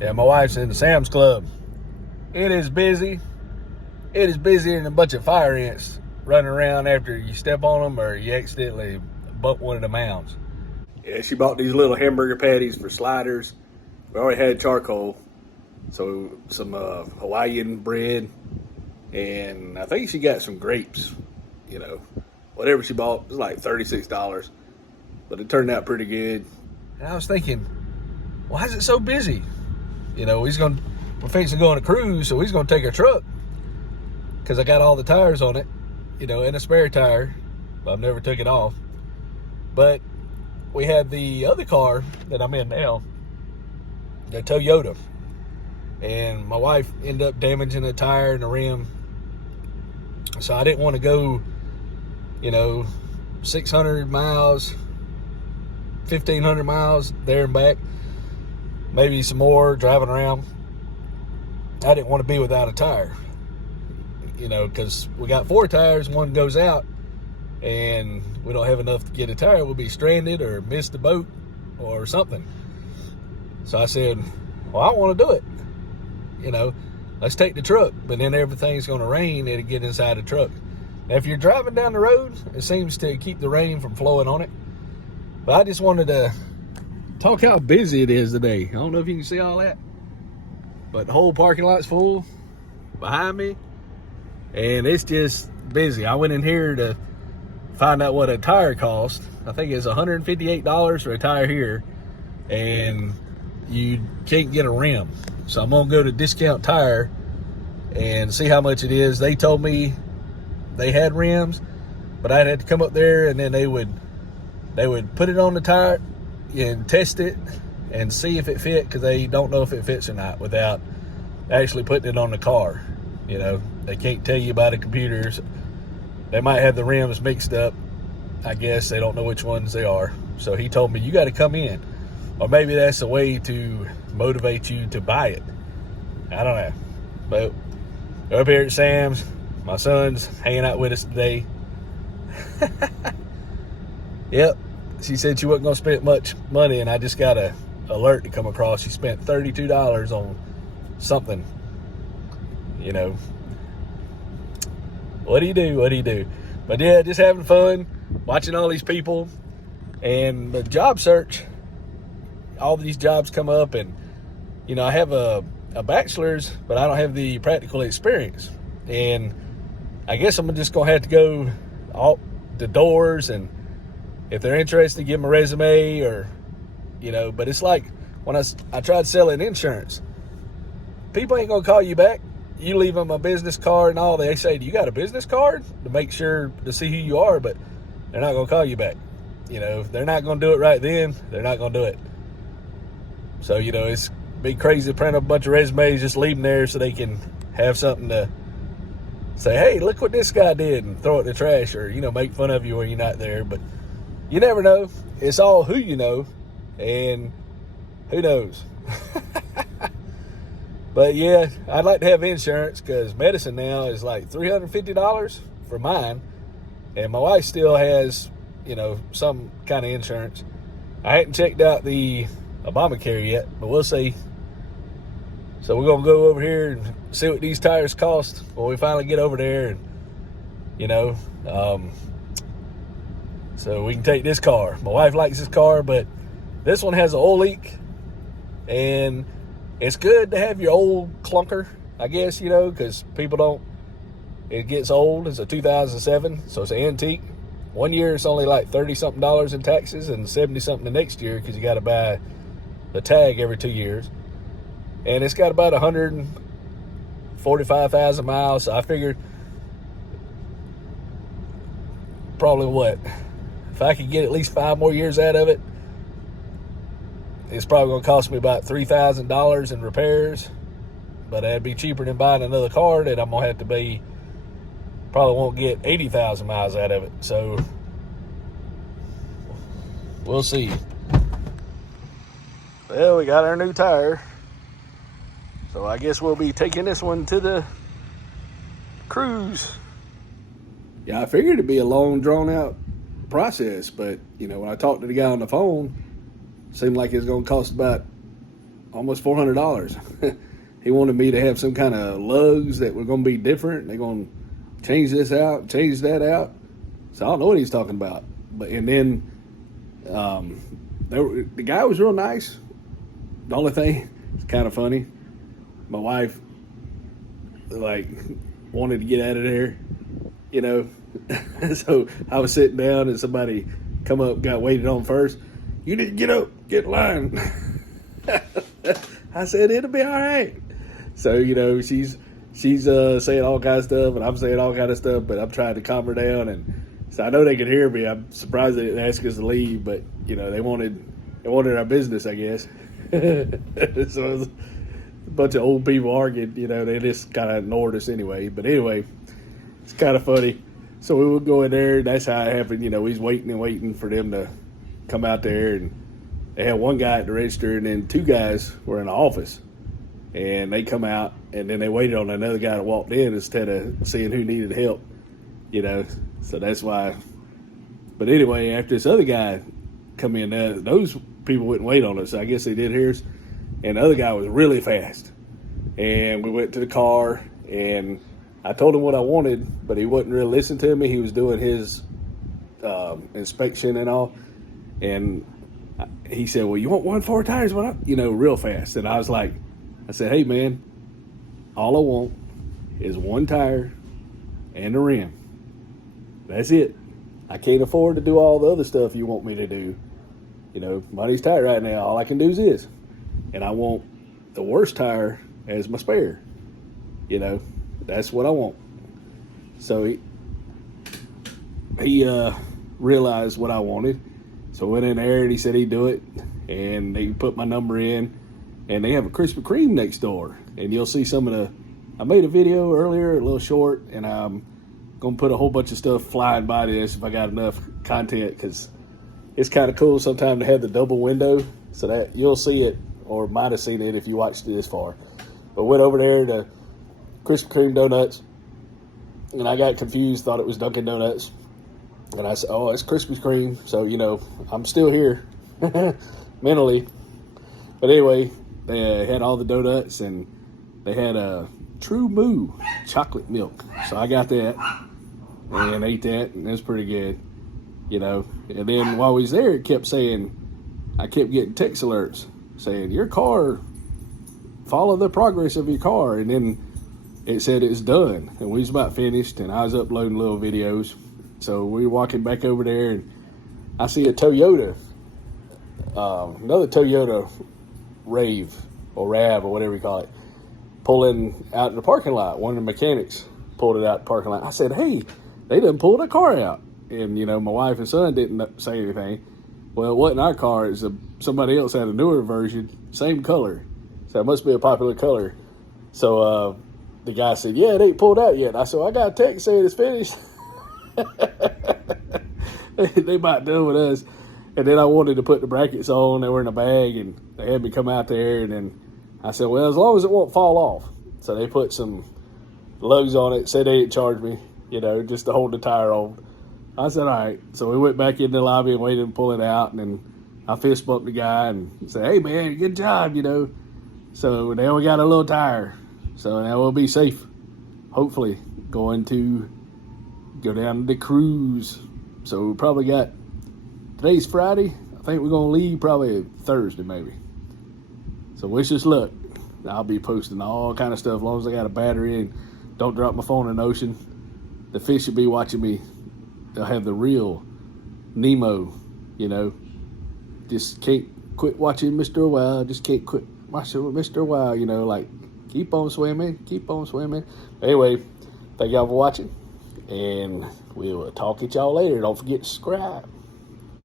Yeah, my wife's in the Sam's Club. It is busy. It is busier than a bunch of fire ants running around after you step on them or you accidentally bump one of the mounds. Yeah, she bought these little hamburger patties for sliders. We already had charcoal, so some Hawaiian bread, and I think she got some grapes. You know, whatever she bought was like $36, but it turned out pretty good. And I was thinking, why is it so busy? You know, we're fixing to go on a cruise, so he's gonna take our truck because I got all the tires on it, you know, and a spare tire. But I've never took it off. But we had the other car that I'm in now, the Toyota, and my wife ended up damaging a tire and a rim. So I didn't want to go, you know, 600 miles, 1,500 miles there and back, maybe some more driving around. I didn't want to be without a tire, you know, because we got 4 tires, one goes out, and we don't have enough to get a tire. We'll be stranded or miss the boat or something. So I said, well, I want to do it. You know, let's take the truck. But then everything's going to rain. It'll get inside the truck. Now, if you're driving down the road, it seems to keep the rain from flowing on it. But I just wanted to talk how busy it is today. I don't know if you can see all that, but the whole parking lot's full behind me. And it's just busy. I went in here to find out what a tire cost. I think it's $158 for a tire here, and you can't get a rim. So I'm gonna go to Discount Tire and see how much it is. They told me they had rims, but I'd have to come up there and then they would put it on the tire and test it and see if it fit, because they don't know if it fits or not without actually putting it on the car. You know, they can't tell you by the computers. They might have the rims mixed up. I guess they don't know which ones they are. So he told me, you got to come in. Or maybe that's a way to motivate you to buy it. I don't know. But we're up here at Sam's. My son's hanging out with us today. Yep. She said she wasn't going to spend much money, and I just got an alert to come across. She spent $32 on something. You know. What do you do? What do you do? But yeah, just having fun, watching all these people. And the job search, all these jobs come up, and, you know, I have a bachelor's, but I don't have the practical experience. And I guess I'm just going to have to go all the doors, and if they're interested, give them a resume, or, you know. But it's like when I tried selling insurance, people ain't going to call you back. You leave them a business card and all. They say, do you got a business card? To make sure to see who you are, but they're not going to call you back. You know, if they're not going to do it right then, they're not going to do it. So, you know, it's be crazy to print up a bunch of resumes, just leave them there so they can have something to say, hey, look what this guy did, and throw it in the trash, or, you know, make fun of you when you're not there. But you never know. It's all who you know, and who knows. But yeah, I'd like to have insurance, because medicine now is like $350 for mine, and my wife still has, you know, some kind of insurance. I hadn't checked out the Obamacare yet, but we'll see. So we're gonna go over here and see what these tires cost when we finally get over there, and, you know, so we can take this car. My wife likes this car, but this one has an oil leak, and it's good to have your old clunker, I guess, you know, because people don't, it gets old. It's a 2007, so it's an antique. 1 year it's only like $30-something in taxes, and 70-something the next year, because you got to buy the tag every 2 years. And it's got about 145,000 miles, so I figured probably what, if I could get at least 5 more years out of it, it's probably going to cost me about $3,000 in repairs, but that'd be cheaper than buying another car that I'm going to have to be, probably won't get 80,000 miles out of it. So we'll see. Well, we got our new tire, so I guess we'll be taking this one to the cruise. Yeah, I figured it'd be a long, drawn-out process, but, you know, when I talked to the guy on the phone, it seemed like it was going to cost about almost $400. He wanted me to have some kind of lugs that were going to be different. They're going to change this out, change that out. So I don't know what he's talking about. But and then the guy was real nice. The only thing, it's kind of funny. My wife like wanted to get out of there, you know. So I was sitting down and somebody come up, got waited on first. You need to get up, get in line. I said it'll be all right. So you know she's saying all kinds of stuff, and I'm saying all kinds of stuff, but I'm trying to calm her down. And so I know they could hear me. I'm surprised they didn't ask us to leave, but you know they wanted our business, I guess. So it was a bunch of old people arguing. You know, they just kind of ignored us anyway. But anyway, it's kind of funny. So we would go in there. That's how it happened. You know, he's waiting and waiting for them to come out there, and they had one guy at the register, and then two guys were in the office. And they come out, and then they waited on another guy to walk in instead of seeing who needed help, you know. So that's why. But anyway, after this other guy come in, those people wouldn't wait on us. So I guess they did hear us. And the other guy was really fast. And we went to the car, and I told him what I wanted, but he wouldn't really listen to me. He was doing his inspection and all. And he said, well, you want 1.4 tires? You know, real fast. And I was like, I said, hey, man, all I want is one tire and a rim. That's it. I can't afford to do all the other stuff you want me to do. You know, money's tight right now. All I can do is this. And I want the worst tire as my spare. You know, that's what I want. So he realized what I wanted. So I went in there and he said he'd do it. And they put my number in. And they have a Krispy Kreme next door. And you'll see some of I made a video earlier, a little short, and I'm going to put a whole bunch of stuff flying by this if I got enough content, because it's kind of cool sometimes to have the double window so that you'll see it, or might have seen it if you watched this far. But went over there to Krispy Kreme Donuts, and I got confused, thought it was Dunkin' Donuts. And I said, oh, it's Krispy Kreme. So, you know, I'm still here mentally. But anyway, they had all the donuts, and they had a True Moo chocolate milk. So I got that and ate that, and it was pretty good, you know. And then while we was there, it kept saying, I kept getting text alerts saying, your car, follow the progress of your car. And then it said it's done, and we was about finished, and I was uploading little videos. So we were walking back over there, and I see a Toyota, another Toyota Rave or Rav or whatever you call it, pulling out in the parking lot. One of the mechanics pulled it out in the parking lot. I said, hey, they done pulled a car out. And, you know, my wife and son didn't say anything. Well, it wasn't our car. It's somebody else had a newer version, same color. So it must be a popular color. So the guy said, yeah, it ain't pulled out yet. I said, well, I got a text saying it's finished. They might done with us. And then I wanted to put the brackets on. They were in a bag, and they had me come out there. And then I said, well, as long as it won't fall off. So they put some lugs on it, said they didn't charge me, you know, just to hold the tire on. I said, all right. So we went back in the lobby and waited to pull it out. And then I fist bumped the guy and said, hey, man, good job, you know. So now we got a little tire. So now we'll be safe, hopefully, going to go down to the cruise. So we probably got, today's Friday. I think we're going to leave probably Thursday maybe. So wish us luck. I'll be posting all kind of stuff as long as I got a battery and don't drop my phone in the ocean. The fish will be watching me. They'll have the real Nemo, you know. Just can't quit watching Mr. Wow. Just can't quit watching Mr. Wow, you know, like keep on swimming, keep on swimming. Anyway, thank y'all for watching, and we'll talk at y'all later. Don't forget to subscribe.